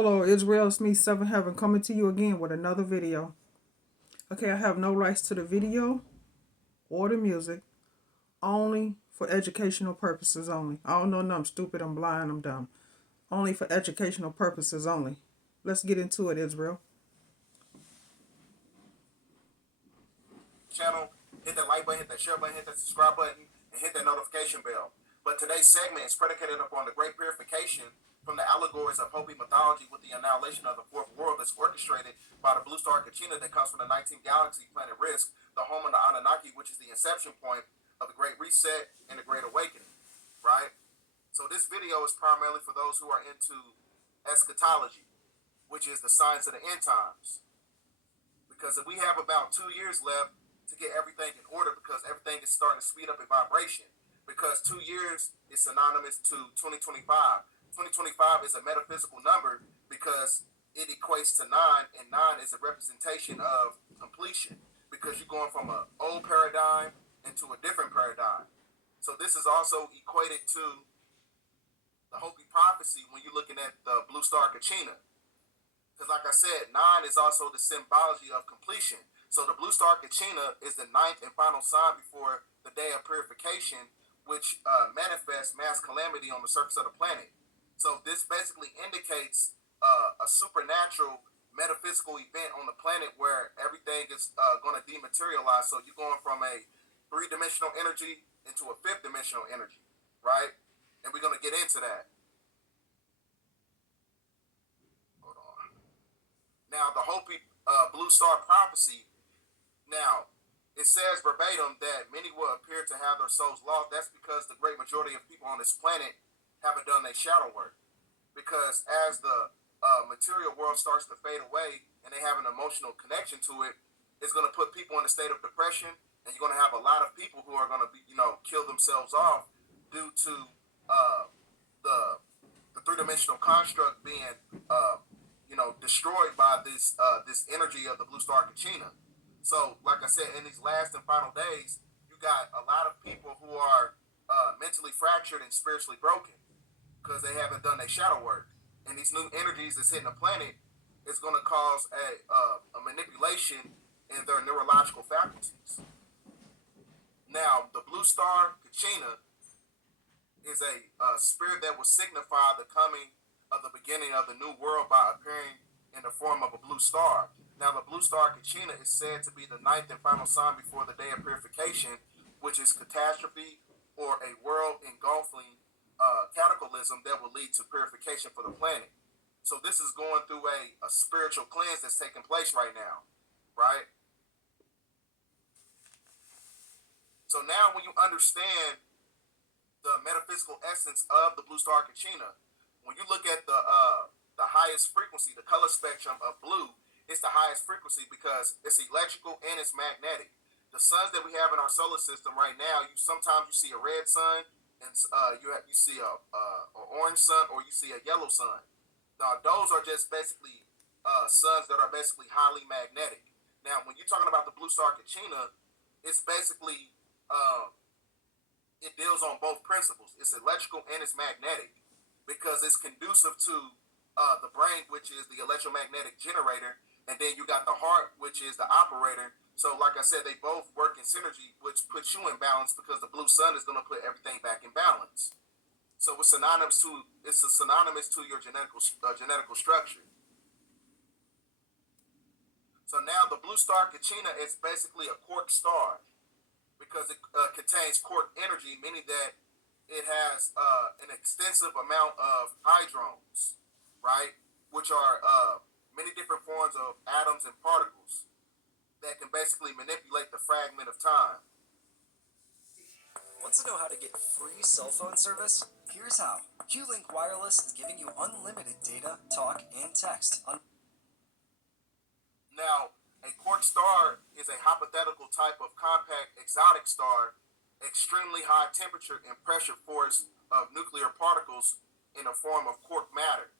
Hello, Israel. It's me, Seven Heaven, coming to you again with another video. Okay, I have no rights to the video or the music, only for educational purposes only. I don't know nothing. I'm stupid, I'm blind, I'm dumb. Only for educational purposes only. Let's get into it, Israel. Channel, hit that like button, hit that share button, hit that subscribe button, and hit that notification bell. But today's segment is predicated upon the great purification from the allegories of Hopi mythology with the annihilation of the fourth world that's orchestrated by the blue star Kachina that comes from the 19th galaxy planet Risk, the home of the Anunnaki, which is the inception point of the Great Reset and the Great Awakening, right? So this video is primarily for those who are into eschatology, which is the signs of the end times. Because if we have about 2 years left to get everything in order, because everything is starting to speed up in vibration, because 2 years is synonymous to 2025. 2025 is a metaphysical number because it equates to 9, and 9 is a representation of completion, because you're going from an old paradigm into a different paradigm. So this is also equated to the Hopi prophecy when you're looking at the blue star Kachina. Because like I said, 9 is also the symbology of completion. So the blue star Kachina is the ninth and final sign before the day of purification, which manifests mass calamity on the surface of the planet. So this basically indicates a supernatural metaphysical event on the planet where everything is going to dematerialize. So you're going from a three-dimensional energy into a fifth-dimensional energy, right? And we're going to get into that. Now, the Hopi blue star prophecy, now, it says verbatim that many will appear to have their souls lost. That's because the great majority of people on this planet haven't done their shadow work. Because as the material world starts to fade away and they have an emotional connection to it, it's going to put people in a state of depression, and you're going to have a lot of people who are going to be, kill themselves off due to the three-dimensional construct being destroyed by this energy of the blue star Kachina. So, like I said, in these last and final days, you got a lot of people who are mentally fractured and spiritually broken because they haven't done their shadow work. And these new energies that's hitting the planet is going to cause a manipulation in their neurological faculties. Now, the blue star Kachina is a spirit that will signify the coming of the beginning of the new world by appearing in the form of a blue star. Now, the blue star Kachina is said to be the ninth and final sign before the day of purification, which is catastrophe or a world engulfing cataclysm that will lead to purification for the planet. So this is going through a spiritual cleanse that's taking place right now, right? So now when you understand the metaphysical essence of the blue star Kachina, when you look at the highest frequency, the color spectrum of blue, it's the highest frequency because it's electrical and it's magnetic. The suns that we have in our solar system right now, sometimes you see a red sun, and you see a orange sun, or you see a yellow sun. Now those are just basically suns that are basically highly magnetic. Now when you're talking about the blue star Kachina, it's basically it deals on both principles. It's electrical and it's magnetic, because it's conducive to the brain, which is the electromagnetic generator, and then you got the heart, which is the operator. So like I said, they both work in synergy, which puts you in balance, because the blue sun is going to put everything back in balance. So it's synonymous to your genetical structure. So now the blue star Kachina is basically a quark star, because it contains quark energy, meaning that it has an extensive amount of hydrons, right? Which are many different forms of atoms and particles that can basically manipulate the fragment of time. Want to know how to get free cell phone service? Here's how. Q-Link Wireless is giving you unlimited data, talk, and text. Now, a quark star is a hypothetical type of compact exotic star, extremely high temperature and pressure force of nuclear particles in the form of quark matter.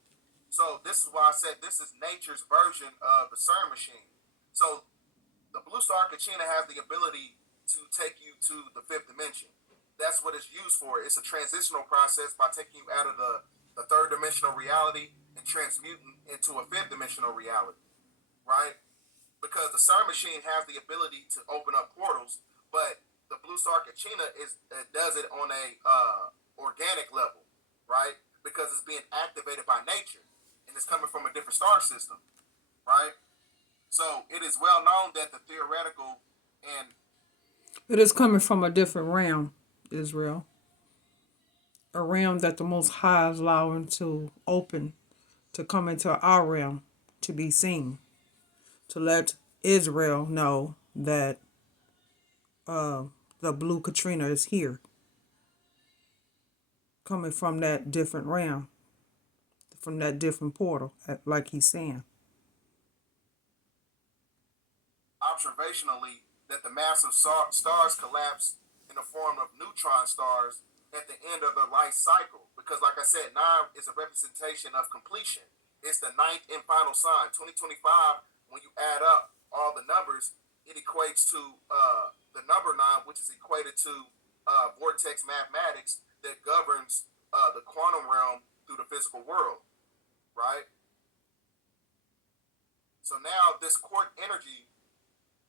So this is why I said this is nature's version of the CERN machine. So the blue star Kachina has the ability to take you to the fifth dimension. That's what it's used for. It's a transitional process by taking you out of the third dimensional reality and transmuting into a fifth dimensional reality, right? Because the CERN machine has the ability to open up portals, but the Blue Star Kachina does it on a organic level, right? Because it's being activated by nature, and it's coming from a different star system, right? So it is well known that the theoretical and It is coming from a different realm, Israel. A realm that the Most High is allowing to open, to come into our realm, to be seen, to let Israel know that the Blue Katrina is here, coming from that different realm, from that different portal, like he's saying. observationally that the massive stars collapse in the form of neutron stars at the end of their life cycle. Because, like I said, 9 is a representation of completion. It's the ninth and final sign. 2025, when you add up all the numbers, it equates to the number 9, which is equated to vortex mathematics that governs the quantum realm through the physical world, right? So now this quark energy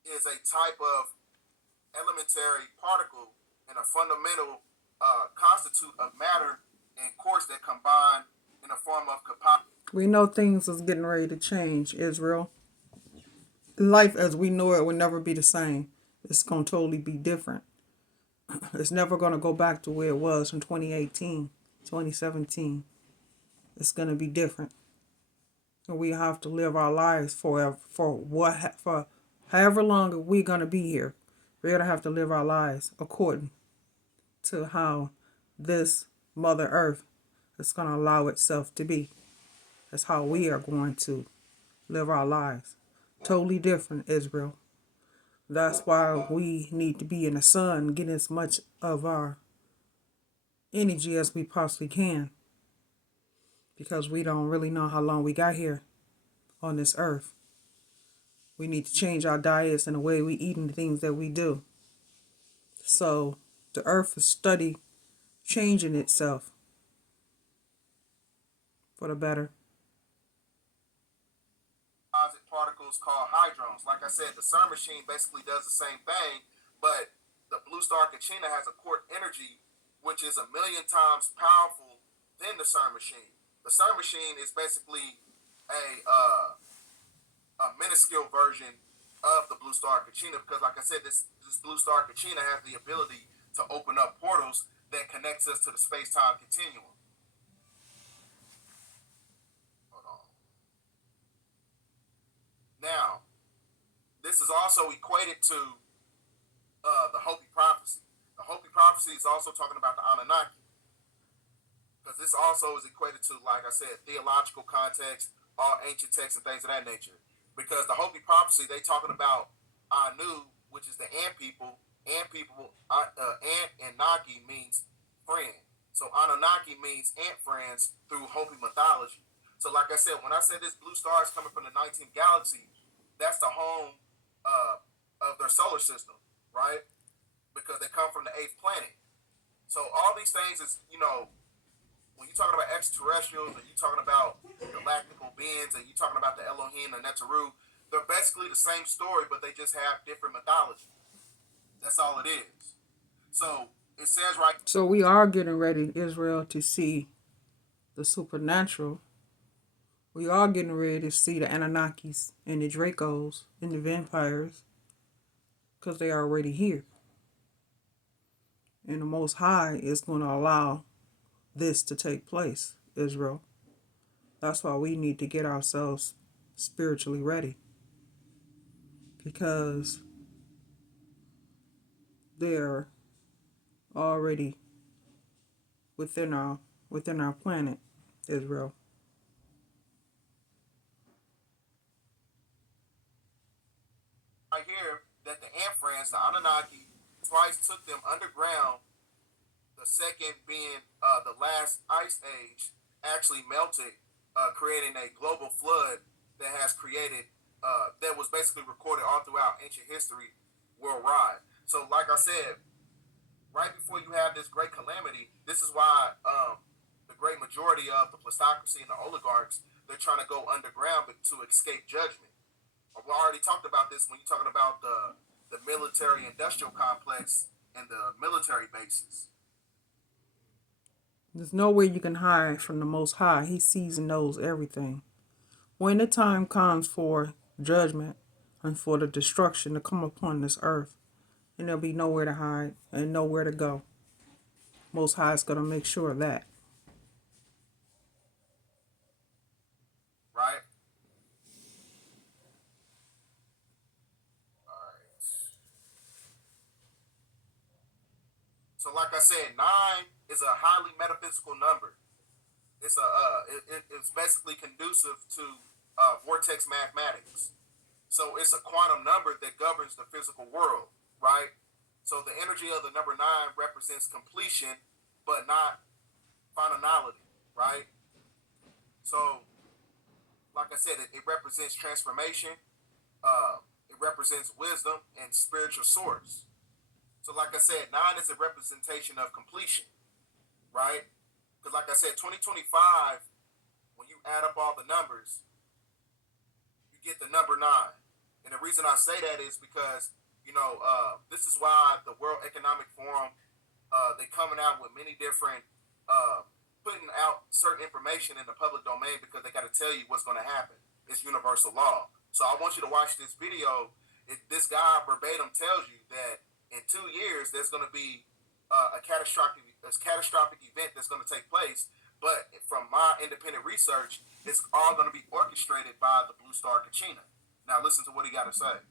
is a type of elementary particle and a fundamental constitute of matter and quarks that combine in a form of We know things is getting ready to change, Israel. Life as we know it will never be the same. It's going to totally be different. It's never going to go back to where it was in 2018, 2017. It's going to be different. And we have to live our lives for however long we're going to be here. We're going to have to live our lives according to how this Mother Earth is going to allow itself to be. That's how we are going to live our lives. Totally different, Israel. That's why we need to be in the sun, get as much of our energy as we possibly can. Because we don't really know how long we got here on this earth. We need to change our diets and the way we eat and the things that we do. So the earth is study changing itself for the better. particles called hydrons. Like I said, the CERN machine basically does the same thing, but the Blue Star Kachina has a quark energy which is 1,000,000 times powerful than the CERN machine. The CERN machine is basically a minuscule version of the Blue Star Kachina because, like I said, this Blue Star Kachina has the ability to open up portals that connects us to the space-time continuum. Hold on. Now, this is also equated to the Hopi prophecy. The Hopi prophecy is also talking about the Anunnaki. Because this also is equated to, like I said, theological context, all ancient texts and things of that nature. Because the Hopi prophecy, they talking about Anu, which is the ant people. Ant people, ant and Naki means friend. So Anunnaki means ant friends through Hopi mythology. So like I said, when I said this blue star is coming from the 19th galaxy, that's the home of their solar system, right? Because they come from the 8th planet. So all these things is, when you're talking about extraterrestrials and you're talking about galactical beings and you're talking about the Elohim and Neteru, they're basically the same story, but they just have different mythology. That's all it is. So it says right. So we are getting ready, Israel, to see the supernatural. We are getting ready to see the Anunnakis and the Dracos and the vampires because they are already here. And the Most High is going to allow this to take place, Israel. That's why we need to get ourselves spiritually ready. Because they're already within our planet, Israel. I hear that the ant friends, the Anunnaki, twice took them underground. The second being the last ice age actually melted, creating a global flood that has created, that was basically recorded all throughout ancient history worldwide. So like I said, right before you have this great calamity, this is why the great majority of the plutocracy and the oligarchs, they're they're trying to go underground but to escape judgment. We already talked about this when you're talking about the military industrial complex and the military bases. There's no way you can hide from the Most High. He sees and knows everything. When the time comes for judgment and for the destruction to come upon this earth, and there'll be nowhere to hide and nowhere to go. Most High is going to make sure of that. Right? Alright. So like I said, 9 is a highly metaphysical number. It's it's basically conducive to vortex mathematics. So it's a quantum number that governs the physical world, right? So the energy of the number 9 represents completion, but not finality, right? So, like I said, it represents transformation. It represents wisdom and spiritual source. So, like I said, 9 is a representation of completion, right? Because, like I said, 2025, when you add up all the numbers, you get the number 9. And the reason I say that is because, this is why the World Economic Forum, they coming out with many different, putting out certain information in the public domain because they got to tell you what's going to happen. It's universal law. So I want you to watch this video. This guy verbatim tells you that in 2 years, there's going to be a catastrophic event that's going to take place. But from my independent research, it's all going to be orchestrated by the Blue Star Kachina. Now listen to what he got to say.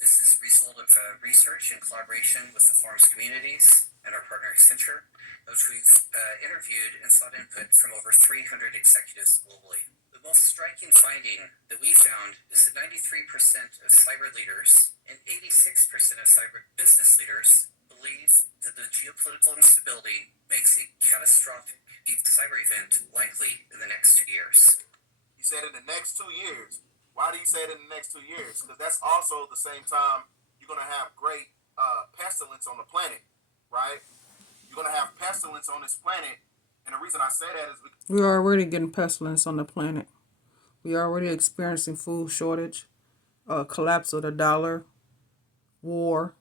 This is a result of research in collaboration with the forum's communities and our partner Accenture, which we've interviewed and sought input from over 300 executives globally. The most striking finding that we found is that 93% of cyber leaders and 86% of cyber business leaders believe that the geopolitical instability makes a catastrophic cyber event likely in the next 2 years. He said in the next 2 years. Why do you say it in the next 2 years? Because that's also the same time you're going to have great pestilence on the planet, right? You're going to have pestilence on this planet. And the reason I say that is because We're already getting pestilence on the planet. We're already experiencing food shortage, collapse of the dollar, war,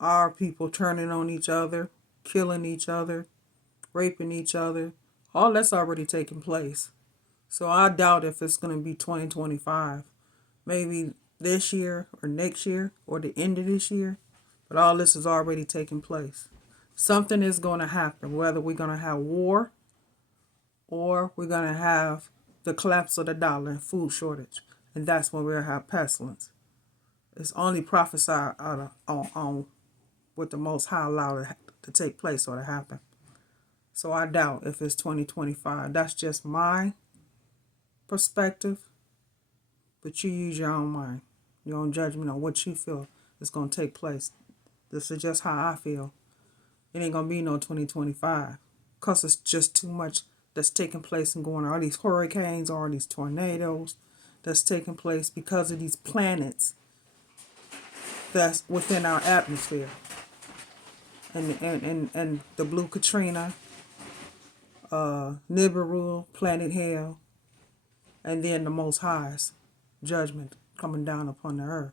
our people turning on each other, killing each other, raping each other. All that's already taking place. So I doubt if it's going to be 2025. Maybe this year or next year or the end of this year. But all this is already taking place. Something is going to happen, whether we're going to have war or we're going to have the collapse of the dollar and food shortage. And that's when we'll have pestilence. It's only prophesied on what the Most High allowed to take place or to happen. So I doubt if it's 2025. That's just my perspective. But you use your own mind, your own judgment on what you feel is going to take place. This is just how I feel. It ain't going to be no 2025. Because it's just too much that's taking place and going on. All these hurricanes, all these tornadoes that's taking place because of these planets that's within our atmosphere. And the Blue Katrina, Nibiru, Planet Hell, and then the Most High's judgment coming down upon the earth.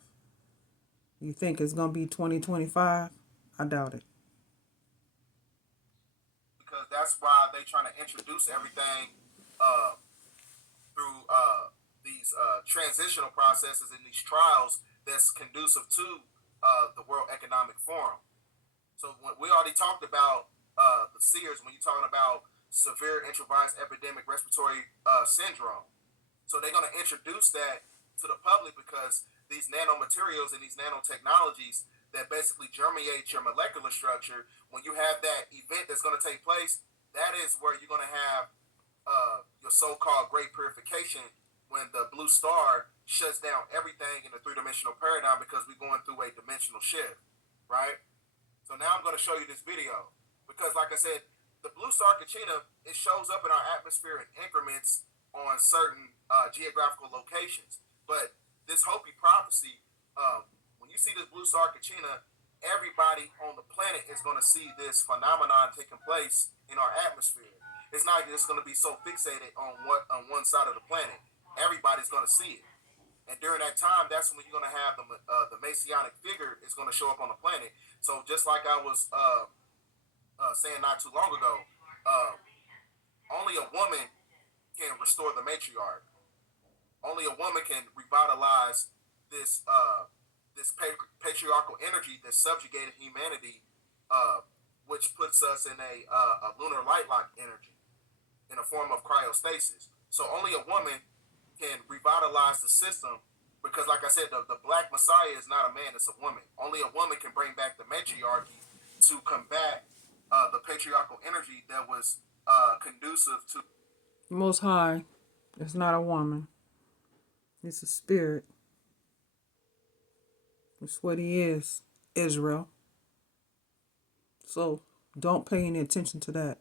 You think it's going to be 2025? I doubt it. because that's why they trying to introduce everything through these transitional processes and these trials that's conducive to the World Economic Forum. So we already talked about the SEERS when you're talking about severe intravenous epidemic respiratory syndrome. So they're going to introduce that to the public because these nanomaterials and these nanotechnologies that basically germinate your molecular structure, when you have that event that's going to take place, that is where you're going to have your so-called great purification when the blue star shuts down everything in the three-dimensional paradigm because we're going through a dimensional shift, right? So now I'm going to show you this video because, like I said, the blue star Kachina, it shows up in our atmosphere in increments on certain geographical locations. But this Hopi prophecy, when you see this blue star Kachina, everybody on the planet is going to see this phenomenon taking place in our atmosphere. it's not just going to be so fixated on one side of the planet. Everybody's going to see it. And during that time, that's when you're going to have the Messianic figure is going to show up on the planet. So just like I was saying not too long ago, only a woman can restore the matriarch. Only a woman can revitalize this patriarchal energy that subjugated humanity, which puts us in a lunar light lock energy in a form of cryostasis. So only a woman can revitalize the system because, like I said, the Black Messiah is not a man, it's a woman. Only a woman can bring back the matriarchy to combat the patriarchal energy that was conducive to. Most High is not a woman. It's a spirit. That's what he is, Israel. So don't pay any attention to that.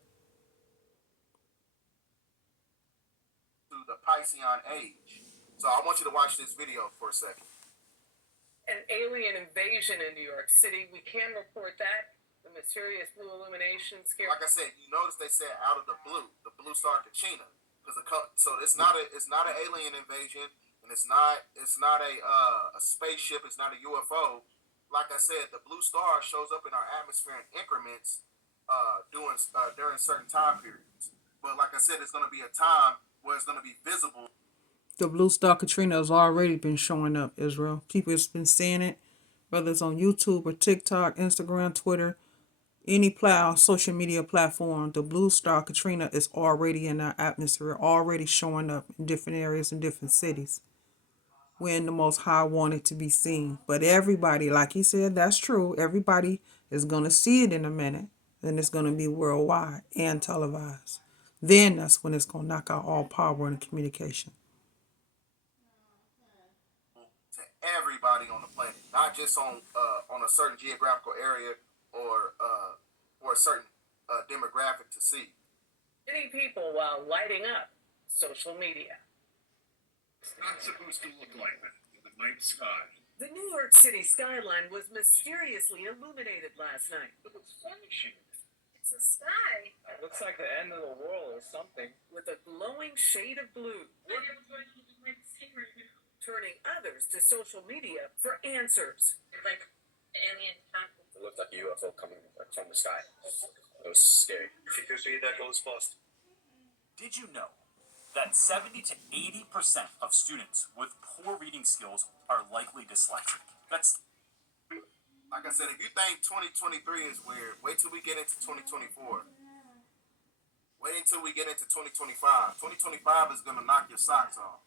To the Piscean age. So I want you to watch this video for a second. An alien invasion in New York City. We can report that. The mysterious blue illumination scare. Like I said, you notice they said out of the blue star Kachina, so it's not an alien invasion, and it's not a spaceship, it's not a UFO. Like I said, the blue star shows up in our atmosphere in increments during certain time periods. But like I said, it's going to be a time where it's going to be visible. The blue star Katrina has already been showing up, Israel. People have been seeing it, whether it's on YouTube or TikTok, Instagram, Twitter, any social media platform. The blue star Katrina is already in our atmosphere, already showing up in different areas in different cities when the Most High wanted to be seen. But everybody, like he said, that's true. Everybody is going to see it in a minute. And it's going to be worldwide and televised. Then that's when it's going to knock out all power and communication. To everybody on the planet, not just on a certain geographical area or a certain demographic to see. Many people while lighting up social media. It's not supposed to look like that in the night sky. The New York City skyline was mysteriously illuminated last night. It's flashing. It's the sky. It looks like the end of the world or something. With a glowing shade of blue, turning others to social media for answers. Like alien contact. It looked like a UFO coming from the sky. It was scary. Because that goes fast. Did you know that 70 to 80% of students with poor reading skills are likely dyslexic? That's Like I said, if you think 2023 is weird, wait till we get into 2024. Wait until we get into 2025. 2025 is going to knock your socks off.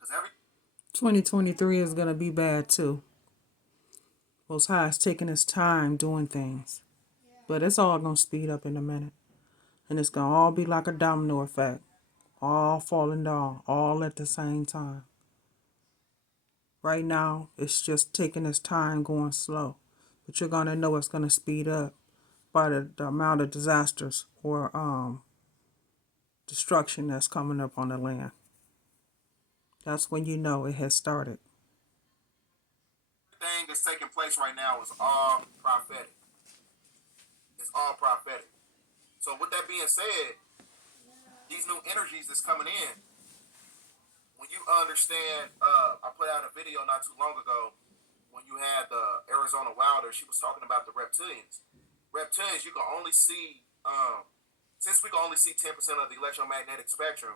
Because 2023 is going to be bad too. Most High is taking his time doing things. But it's all going to speed up in a minute. And it's going to all be like a domino effect. All falling down, all at the same time. Right now, it's just taking its time going slow. But you're going to know it's going to speed up by the amount of disasters or destruction that's coming up on the land. That's when you know it has started. everything that's taking place right now is all prophetic. It's all prophetic. So with that being said, these new energies that's coming in, when you understand, I put out a video not too long ago when you had the Arizona Wilder, she was talking about the reptilians. Reptilians, you can only see, since we can only see 10% of the electromagnetic spectrum,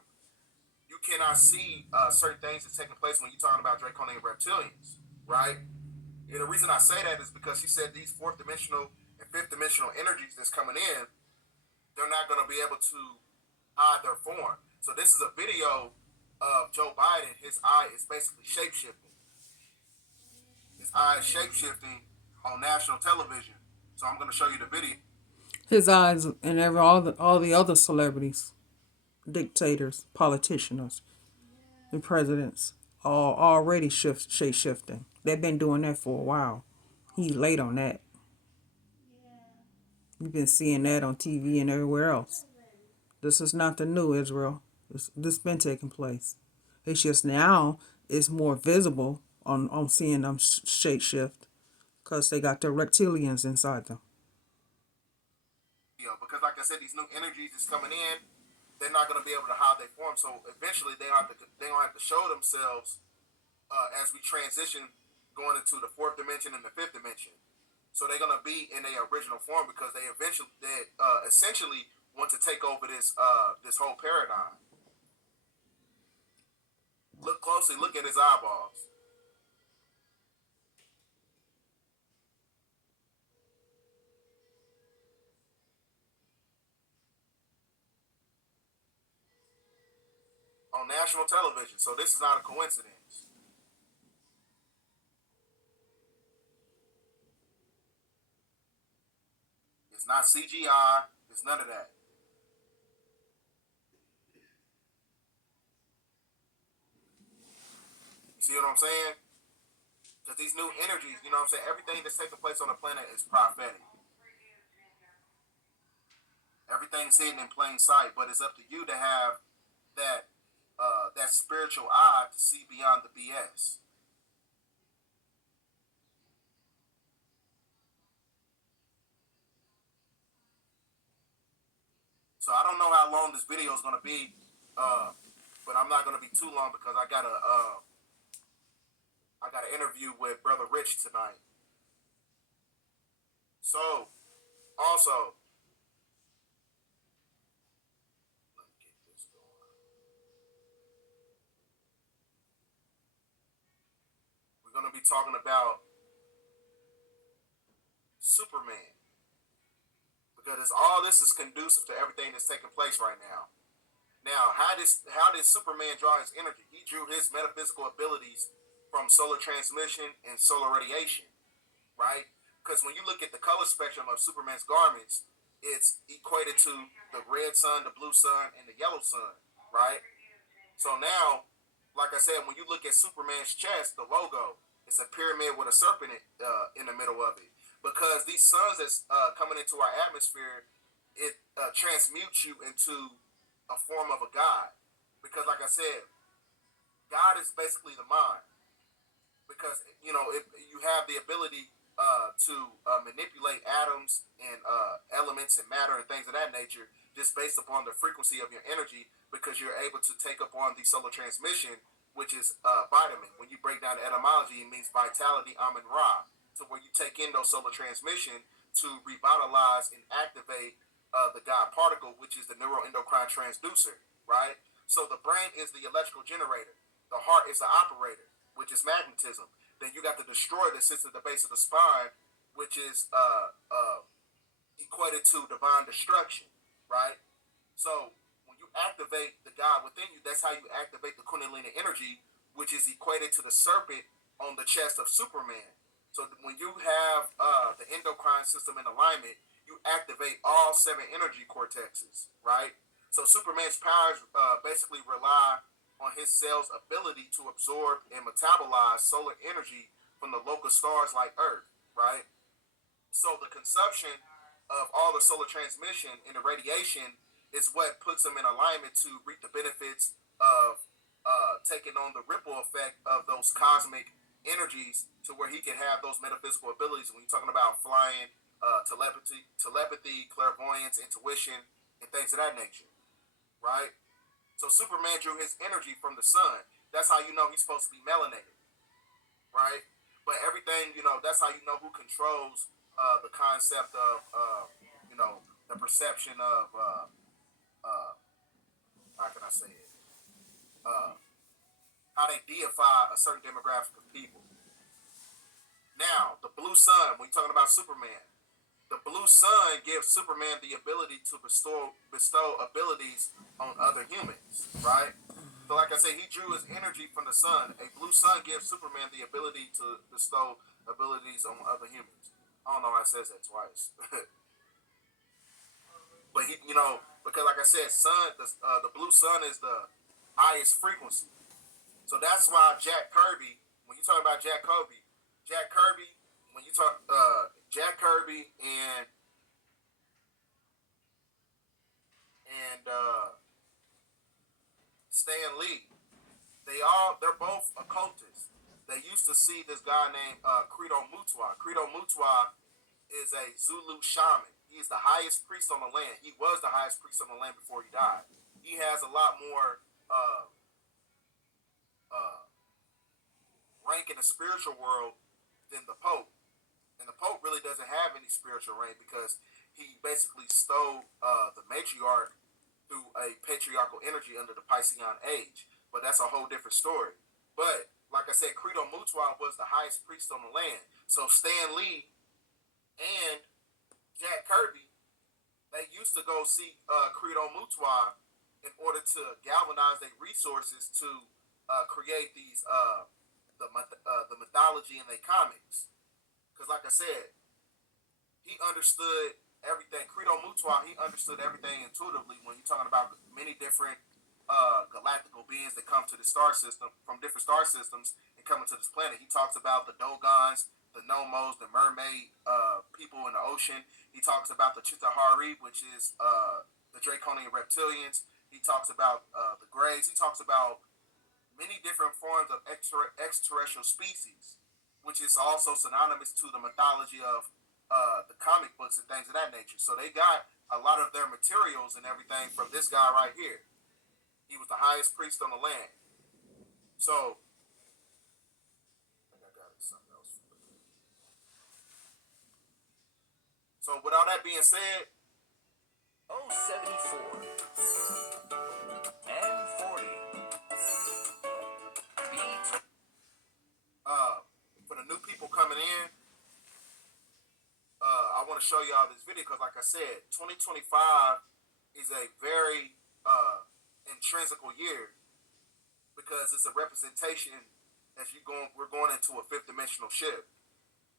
you cannot see certain things that's taking place when you're talking about draconian reptilians, right? And the reason I say that is because she said these fourth dimensional and fifth dimensional energies that's coming in, they're not going to be able to hide their form. So this is a video of Joe Biden. His eye is basically shape-shifting. His eye is shape-shifting on national television. So I'm going to show you the video. His eyes and all the other celebrities, dictators, politicians, and presidents are already shape-shifting. They've been doing that for a while. He's late on that. You've been seeing that on TV and everywhere else. This is not the new Israel. This been taking place. It's just now it's more visible on seeing them shape shift because they got the reptilians inside them. because, like I said, these new energies is coming in. They're not going to be able to hide their form. So eventually, they gonna have to show themselves as we transition going into the fourth dimension and the fifth dimension. So they're going to be in their original form because they essentially want to take over this whole paradigm. Look closely. Look at his eyeballs. On national television. So this is not a coincidence. It's not CGI. It's none of that. You see what I'm saying? Because these new energies, you know what I'm saying? Everything that's taking place on the planet is prophetic. Everything's hidden in plain sight, but it's up to you to have that spiritual eye to see beyond the BS. So I don't know how long this video is going to be, but I'm not going to be too long because I got an interview with Brother Rich tonight. So, also, let me get this going. We're going to be talking about Superman. Because all this is conducive to everything that's taking place right now. Now, how did Superman draw his energy? He drew his metaphysical abilities from solar transmission and solar radiation, right? Because when you look at the color spectrum of Superman's garments, it's equated to the red sun, the blue sun, and the yellow sun, right? So now, like I said, when you look at Superman's chest, the logo, it's a pyramid with a serpent in the middle of it. Because these suns that's coming into our atmosphere, it transmutes you into a form of a god. Because, like I said, God is basically the mind. Because, you know, you have the ability to manipulate atoms and elements and matter and things of that nature just based upon the frequency of your energy, because you're able to take up on the solar transmission, which is vitamin. When you break down the etymology, it means vitality, Amun Ra. To where you take in those solar transmission to revitalize and activate the God particle, which is the neuroendocrine transducer, right? So the brain is the electrical generator. The heart is the operator, which is magnetism. Then you got the destroyer that sits at the base of the spine, which is equated to divine destruction, right? So when you activate the God within you, that's how you activate the Kundalini energy, which is equated to the serpent on the chest of Superman. So when you have the endocrine system in alignment, you activate all 7 energy cortexes, right? So Superman's powers basically rely on his cell's ability to absorb and metabolize solar energy from the local stars like Earth, right? So the consumption of all the solar transmission and the radiation is what puts him in alignment to reap the benefits of taking on the ripple effect of those cosmic energies, to where he can have those metaphysical abilities. When you're talking about flying, telepathy, clairvoyance, intuition, and things of that nature, right? So Superman drew his energy from the sun. That's how you know he's supposed to be melanated, right? But everything, you know, that's how you know who controls the concept of, you know, the perception of, how can I say it? How they deify a certain demographic of people. Now, the blue sun, when you're talking about Superman, the blue sun gives Superman the ability to bestow abilities on other humans, right? So like I say, he drew his energy from the sun. A blue sun gives Superman the ability to bestow abilities on other humans. I don't know why it says that twice. But he, you know, because like I said, the blue sun is the highest frequency. So that's why Jack Kirby, when you talk about Jack Kirby, when you talk Jack Kirby and Stan Lee, they're both occultists. They used to see this guy named Credo Mutwa. Credo Mutwa is a Zulu shaman. He is the highest priest on the land. He was the highest priest on the land before he died. He has a lot more rank in the spiritual world than the Pope. And the Pope really doesn't have any spiritual rank because he basically stole the matriarch through a patriarchal energy under the Piscean age. But that's a whole different story. But like I said, Credo Mutwa was the highest priest on the land. So Stan Lee and Jack Kirby, they used to go see Credo Mutwa in order to galvanize their resources to create these the mythology in their comics. Because like I said, he understood everything. Credo Mutwa, he understood everything intuitively when you're talking about many different galactical beings that come to the star system from different star systems and coming to this planet. He talks about the Dogons, the Nomos, the mermaid people in the ocean. He talks about the Chitauri, which is the Draconian reptilians. He talks about the Greys. He talks about many different forms of extraterrestrial species, which is also synonymous to the mythology of the comic books and things of that nature. So they got a lot of their materials and everything from this guy right here. He was the highest priest on the land. So I think I got something else. So with all that being said, 074 and 40. For the new people coming in, I want to show y'all this video because, like I said, 2025 is a very intrinsical year because it's a representation as we're going into a fifth dimensional shift.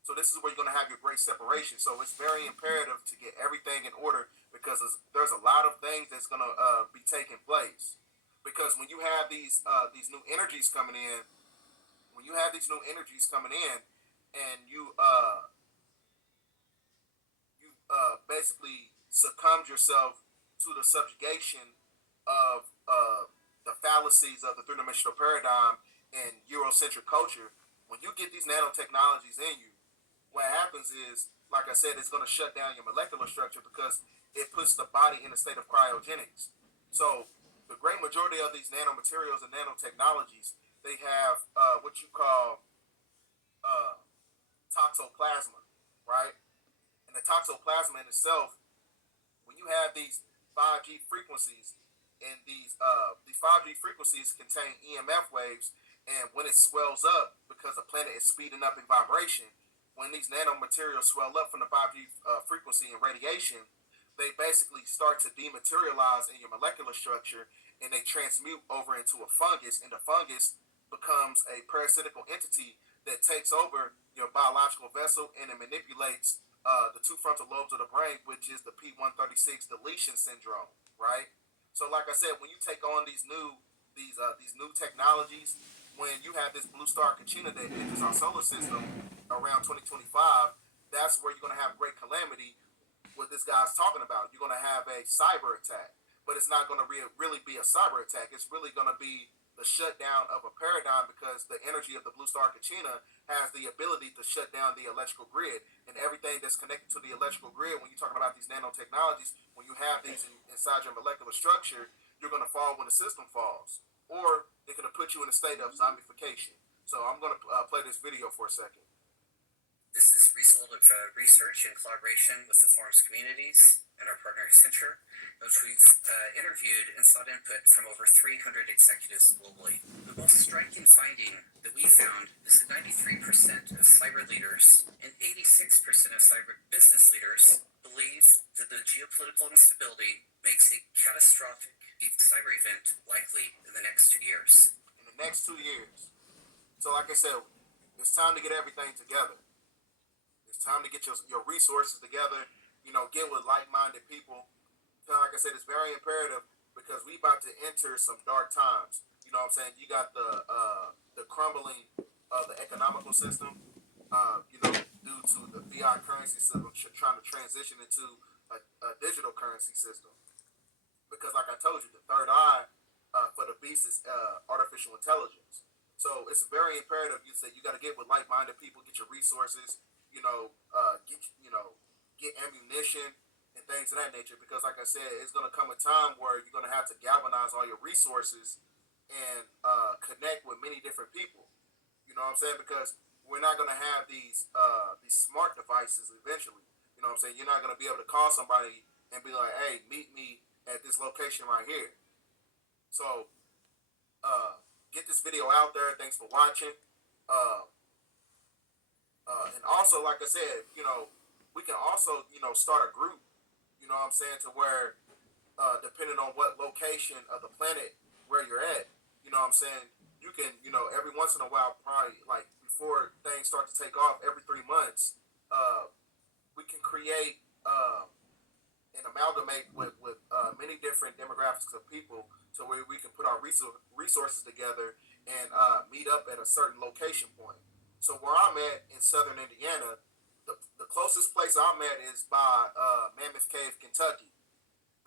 So this is where you're going to have your great separation. So it's very imperative to get everything in order because there's a lot of things that's going to be taking place. Because when you have these new energies coming in, and you basically succumbed yourself to the subjugation of the fallacies of the three-dimensional paradigm and Eurocentric culture, when you get these nanotechnologies in you, what happens is, like I said, it's going to shut down your molecular structure because it puts the body in a state of cryogenics. So the great majority of these nanomaterials and nanotechnologies, they have what you call toxoplasma, right? And the toxoplasma in itself, when you have these 5G frequencies, and these 5G frequencies contain EMF waves, and when it swells up, because the planet is speeding up in vibration, when these nanomaterials swell up from the 5G frequency and radiation, they basically start to dematerialize in your molecular structure, and they transmute over into a fungus, and the fungus becomes a parasitical entity that takes over your biological vessel, and it manipulates the two frontal lobes of the brain, which is the P136 deletion syndrome, right? So, like I said, when you take on these new technologies, when you have this blue star Kachina that enters our solar system around 2025, that's where you're going to have great calamity. What this guy's talking about, you're going to have a cyber attack, but it's not going to really be a cyber attack. It's really going to be the shutdown of a paradigm because the energy of the blue star Kachina has the ability to shut down the electrical grid, and everything that's connected to the electrical grid. When you're talking about these nanotechnologies, when you have these inside your molecular structure, you're going to fall when the system falls, or it could have put you in a state of zombification. So I'm going to play this video for a second. This is the result of research in collaboration with the forum's communities and our partner Accenture, which we've interviewed and sought input from over 300 executives globally. The most striking finding that we found is that 93% of cyber leaders and 86% of cyber business leaders believe that the geopolitical instability makes a catastrophic cyber event likely in the next 2 years. In the next 2 years. So like I said, it's time to get everything together. It's time to get your resources together, get with like-minded people. Like I said, it's very imperative because we about to enter some dark times. You know what I'm saying? You got the crumbling of the economical system, due to the fiat currency system trying to transition into a digital currency system. Because like I told you, the third eye for the beast is artificial intelligence. So it's very imperative. You got to get with like-minded people, get your resources, get ammunition, and things of that nature. Because, like I said, it's going to come a time where you're going to have to galvanize all your resources and connect with many different people. You know what I'm saying? Because we're not going to have these smart devices eventually. You know what I'm saying? You're not going to be able to call somebody and be like, "Hey, meet me at this location right here." So, get this video out there. Thanks for watching. And also, like I said, we can also, start a group. You know what I'm saying? To where, depending on what location of the planet where you're at, you know what I'm saying? You can, every once in a while, probably like before things start to take off, every 3 months, we can create and amalgamate with many different demographics of people to where we can put our resources together and meet up at a certain location point. So where I'm at in southern Indiana, the closest place I'm at is by Mammoth Cave, Kentucky,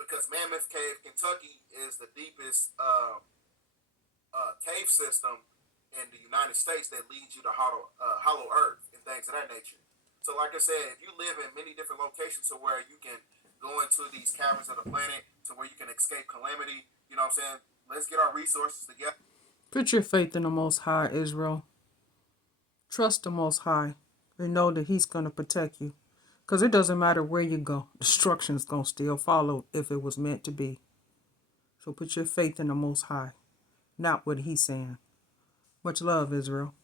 because Mammoth Cave, Kentucky is the deepest cave system in the United States that leads you to hollow earth and things of that nature. So like I said, if you live in many different locations to where you can go into these caverns of the planet to where you can escape calamity, you know what I'm saying? Let's get our resources together. Put your faith in the Most High, Israel. Trust the Most High and know that He's going to protect you. Because it doesn't matter where you go. Destruction's going to still follow if it was meant to be. So put your faith in the Most High, not what He's saying. Much love, Israel.